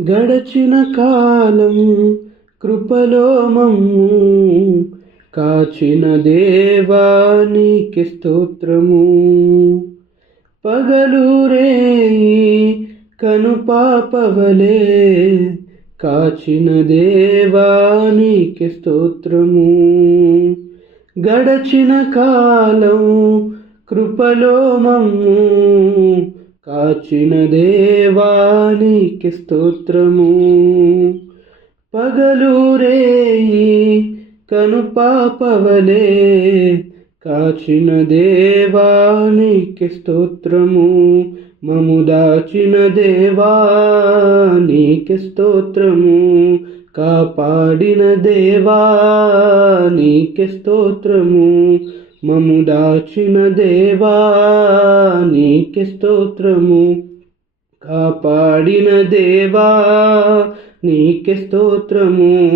గడచిన కాలం కృపలో మమ్ము కాచిన దేవా నీకే స్తోత్రము. పగలు రేయి కనుపాపవలే కాచిన దేవా నీకే స్తోత్రము. గడచిన కాలం కృపలో మమ్ము కాచిన దేవా నీకే స్తోత్రము. పగలు రేయి కనుపాపవలే కాచిన దేవా నీకే స్తోత్రము. మము దాచిన దేవా నీకే స్తోత్రము. కాపాడిన దేవా నీకే స్తోత్రము. మము దాచిన దేవా నీకే స్తోత్రము. కాపాడిన దేవా నీకే స్తోత్రము.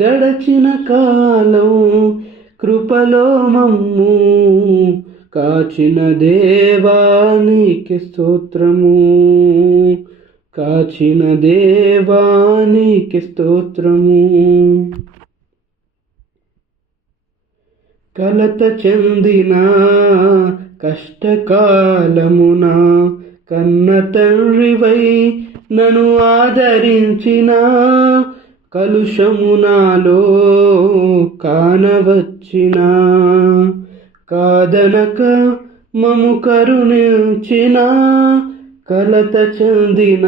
గడచిన కాలం కృపలో మమ్ము కాచిన దేవా నీకే స్తోత్రము. కాచిన దేవా నీకే స్తోత్రము. కలత చెందిన కష్టకాలమున కన్న తండ్రివై నన్ను ఆదరించిన కలుషము నాలో కానవచ్చిన కాదనక మము కరుణించిన కలత చెందిన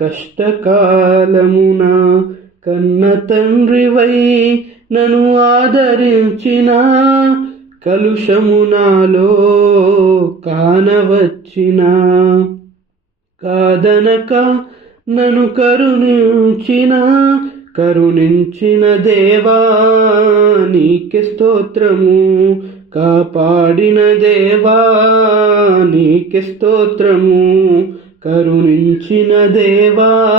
కష్టకాలమున కన్న తండ్రివై నన్ను ఆదరించిన కలుషము నాలో కానవచ్చిన కాదనక నన్ను కరుణించిన దేవా నీకే స్తోత్రము. కాపాడిన దేవా నీకే స్తోత్రము. కరుణించిన దేవా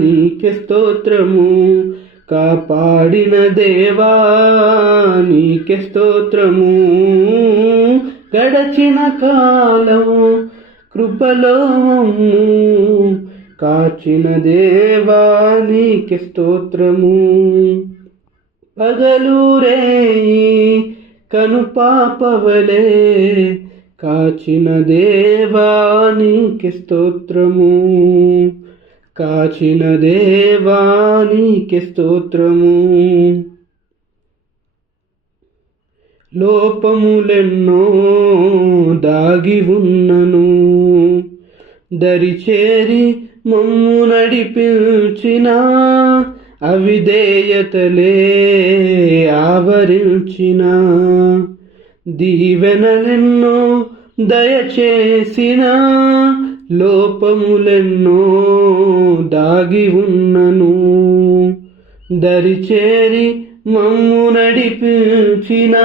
నీకే స్తోత్రము. కాపాడిన దేవా నీకే స్తోత్రము. గడచిన కాలం కృపలో మమ్ము కాచిన దేవా నీకే స్తోత్రము. పగలు రేయి కనుపాపవలే కాచిన దేవా నీకే స్తోత్రము. కాచిన దేవా నీకే స్తోత్రము. లోపములెన్నో దాగి ఉన్నను దరిచేరి మమ్ము నడిపించిన అవిధేయతలే ఆవరించిన దీవెనలెన్నో దయచేసిన లోపములెన్నో దాగి ఉన్నను దరిచేరి మమ్ము నడిపించిన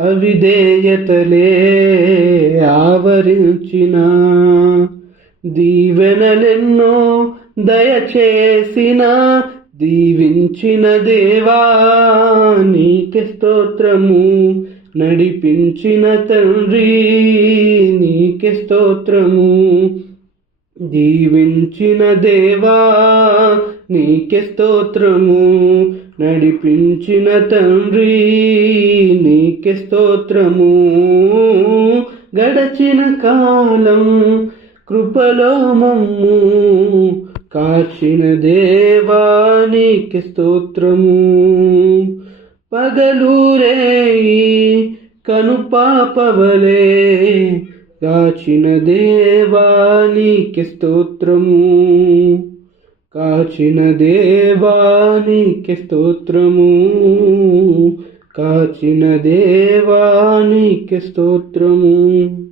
అవిధేయతలే ఆవరించిన దీవెనలెన్నో దయచేసిన దీవించిన దేవా నీకే స్తోత్రము. నడిపించిన తండ్రి నీకే స్తోత్రము. దీవించిన దేవా నీకే స్తోత్రము. నడిపించిన తండ్రి నీకే స్తోత్రము. గడచిన కాలం కృపలో మమ్ము కాచిన దేవా నీకే స్తోత్రము. పగలు రేయి కనుపాపవలే కాచిన దేవా నీకే స్తోత్రము. కాచిన దేవా నీకే స్తోత్రము. కాచిన దేవా నీకే స్తోత్రము.